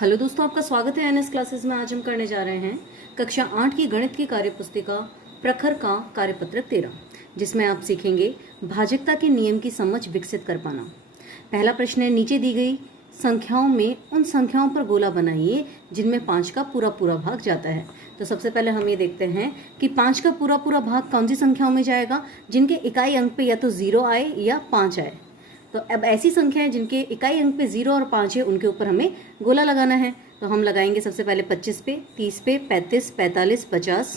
Hello दोस्तों, आपका स्वागत है एनएस क्लासेस में। आज हम करने जा रहे हैं कक्षा 8 की गणित की कार्यपुस्तिका प्रखर का कार्यपत्रक 13, जिसमें आप सीखेंगे भाजकता के नियम की समझ विकसित कर पाना। पहला प्रश्न है, नीचे दी गई संख्याओं में उन संख्याओं पर गोला बनाइए जिनमें 5 का पूरा पूरा भाग जाता है। तो सबसे पहले हम ये देखते हैं कि 5 का पूरा पूरा भाग कौन सी संख्याओं में जाएगा, जिनके इकाई अंक पे या तो 0 आए या 5 आए। तो अब ऐसी संख्याएं जिनके इकाई अंक पे 0 और 5 है, उनके ऊपर हमें गोला लगाना है। तो हम लगाएंगे सबसे पहले 25 पे, 30 पे, 35, 45, 50,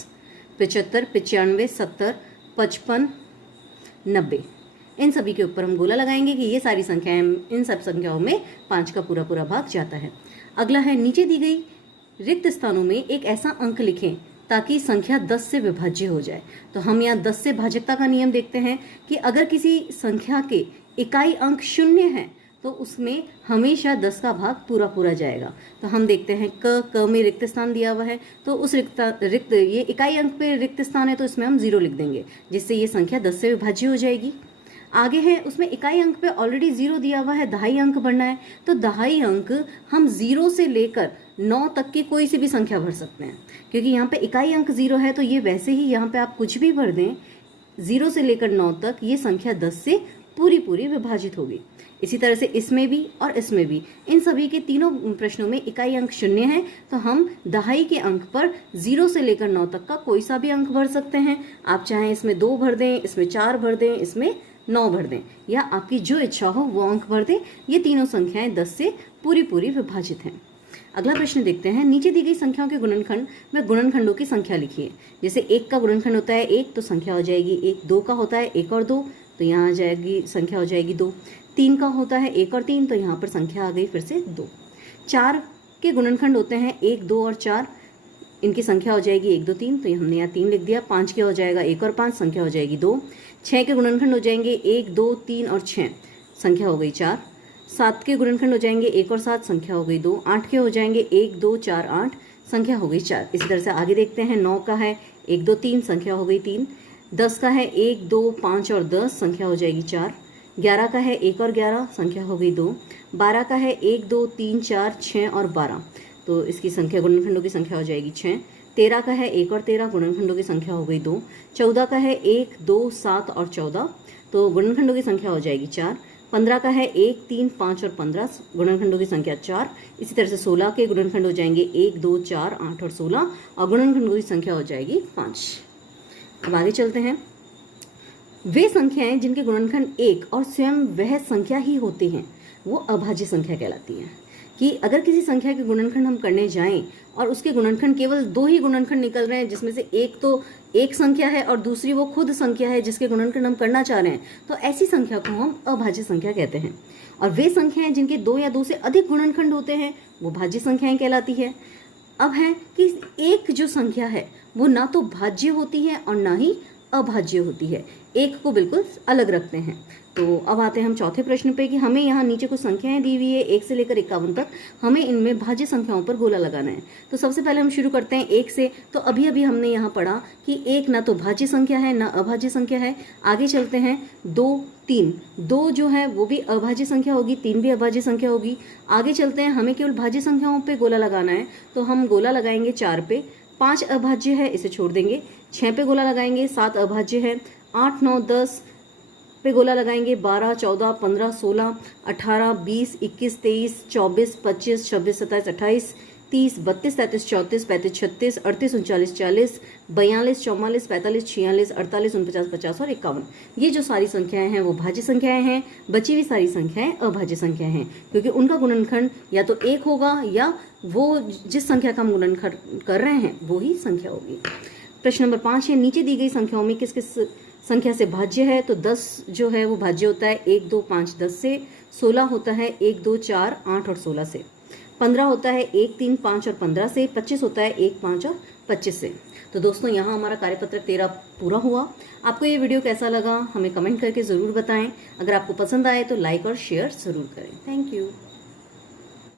75, 95, 70, 55, 90, इन सभी के ऊपर हम गोला लगाएंगे कि ये सारी संख्याएं, इन सब संख्याओं में 5 का पूरा पूरा भाग जाता है। अगला है, नीचे दी गई रिक्त स्थानों में एक ऐसा अंक लिखें ताकि संख्या 10 से विभाज्य हो जाए। तो हम यहाँ 10 से भाजकता का नियम देखते हैं कि अगर किसी संख्या के इकाई अंक 0 है तो उसमें हमेशा 10 का भाग पूरा पूरा जाएगा। तो हम देखते हैं क में रिक्त स्थान दिया हुआ है, तो उस रिक्त ये इकाई अंक पे रिक्त स्थान है तो इसमें हम 0 लिख देंगे, जिससे ये संख्या 10 से विभाज्य हो जाएगी। आगे है, उसमें इकाई अंक पे ऑलरेडी 0 दिया हुआ है, दहाई अंक भरना है। तो दहाई अंक हम 0 से लेकर 9 तक की कोई सी भी संख्या भर सकते हैं, क्योंकि यहाँ पे इकाई अंक 0 है तो ये वैसे ही यहाँ पे आप कुछ भी भर दें, 0 से लेकर 9 तक ये संख्या 10 से पूरी पूरी विभाजित होगी। इसी तरह से इसमें भी और इसमें भी, इन सभी के तीनों प्रश्नों में इकाई अंक 0 है तो हम दहाई के अंक पर 0 से लेकर 9 तक का कोई सा भी अंक भर सकते हैं। आप चाहें इसमें 2 भर दें, इसमें 4 भर दें, इसमें 9 भर दें, या आपकी जो इच्छा हो वो अंक भर दें। ये तीनों संख्याएं 10 से पूरी पूरी विभाजित हैं। अगला प्रश्न देखते हैं, नीचे दी गई संख्याओं के गुणनखंड में गुणनखंडों की संख्या लिखिए। जैसे 1 का गुणनखंड होता है 1 तो संख्या हो जाएगी 1, 2 का होता है 1 और 2 तो यहाँ आ जाएगी संख्या हो जाएगी 2, 3 का होता है 1 और 3 तो यहाँ पर संख्या आ गई फिर से 2। 4 के गुणनखंड होते हैं 1, 2 और 4, इनकी संख्या हो जाएगी 1, 2, 3 तो हमने यहाँ 3 लिख दिया। 5 के हो जाएगा 1 और 5, संख्या हो जाएगी 2। 6 के गुणनखंड हो जाएंगे 1, 2, 3 और 6, संख्या हो गई 4। 7 के गुणनखंड हो जाएंगे 1 और 7, संख्या हो गई 2। 8 के हो जाएंगे 1, 2, 4, 8, संख्या हो गई 4। इसी तरह से आगे देखते हैं, 9 का है 1, 2, 3, संख्या हो गई 3। 10 का है 1, 2, 5 और 10, संख्या हो जाएगी 4। 11 का है 1 और 11, संख्या हो गई 2। 12 का है 1, 2, 3, 4, 6 और 12, तो इसकी संख्या गुणनखंडों की संख्या हो जाएगी 6। 13 का है 1 और 13, गुणनखंडों की संख्या हो गई 2। 14 का है 1, 2, 7 और 14, तो गुणनखंडों की संख्या हो जाएगी 4। 15 का है 1, 3, 5 और 15, गुणनखंडों की संख्या 4। इसी तरह से 16 के गुणनखंड हो जाएंगे 1, 2, 4, 8 और 16 और गुणनखंडों की संख्या हो जाएगी 5। अब आगे चलते हैं, वे संख्याएं जिनके गुणनखंड 1 और स्वयं वह संख्या ही होते हैं वो अभाज्य संख्या कहलाती हैं। कि अगर किसी संख्या के गुणनखंड हम करने जाएं और उसके गुणनखंड केवल 2 ही गुणनखंड निकल रहे हैं, जिसमें से एक तो एक संख्या है और दूसरी वो खुद संख्या है जिसके गुणनखंड हम करना चाह रहे हैं, तो ऐसी संख्या को हम अभाज्य संख्या कहते हैं। और वे संख्याएं जिनके 2 या 2 से अधिक गुणनखंड होते हैं वो भाज्य संख्याएं कहलाती है। अब है कि एक जो संख्या है वो ना तो भाज्य होती है और ना ही अभाज्य होती है, एक को बिल्कुल अलग रखते हैं। तो अब आते हैं हम चौथे प्रश्न पे कि हमें यहाँ नीचे कुछ संख्याएं दी हुई है 1 से लेकर 51 तक, हमें इनमें भाज्य संख्याओं पर गोला लगाना है। तो सबसे पहले हम शुरू करते हैं 1 से। तो अभी अभी हमने यहाँ पढ़ा कि 1 ना तो भाज्य संख्या है ना अभाज्य संख्या है। आगे चलते हैं 2, 3, 2 जो है वो भी अभाज्य संख्या होगी, 3 भी अभाज्य संख्या होगी। आगे चलते हैं, हमें केवल भाज्य संख्याओं पे गोला लगाना है, तो हम गोला लगाएंगे 4 पे। 5 अभाज्य है, इसे छोड़ देंगे। 6 पे गोला लगाएंगे, 7 अभाज्य है। 8, 9, 10 पे गोला लगाएंगे, 12, 14, 15, 16, 18, 20, 21, 23, 24, 25, 26, 27, 28, 30, 32, 33, 34, 35, 36, 38, 39, 40, 42, 44, 45, 46, 48, 49, 50 और 51, ये जो सारी संख्याएं हैं वो भाज्य संख्याएं हैं। बची हुई सारी संख्याएं अभाज्य संख्याएं हैं, क्योंकि उनका गुणनखंड या तो 1 होगा या वो जिस संख्या का हम गुणनखंड कर रहे हैं वो ही संख्या होगी। प्रश्न नंबर 5 है, नीचे दी गई संख्याओं में किस किस संख्या से भाज्य है। तो 10 जो है वो भाज्य होता है 1, 2, 5, 10 से। 16 होता है 1, 2, 4, 8 और 16 से। 15 होता है 1, 3, 5 और 15 से। 25 होता है 1, 5 और 25 से। तो दोस्तों यहाँ हमारा कार्यपत्रक 13 पूरा हुआ। आपको ये वीडियो कैसा लगा हमें कमेंट करके ज़रूर बताएं। अगर आपको पसंद आए तो लाइक और शेयर ज़रूर करें। Thank you.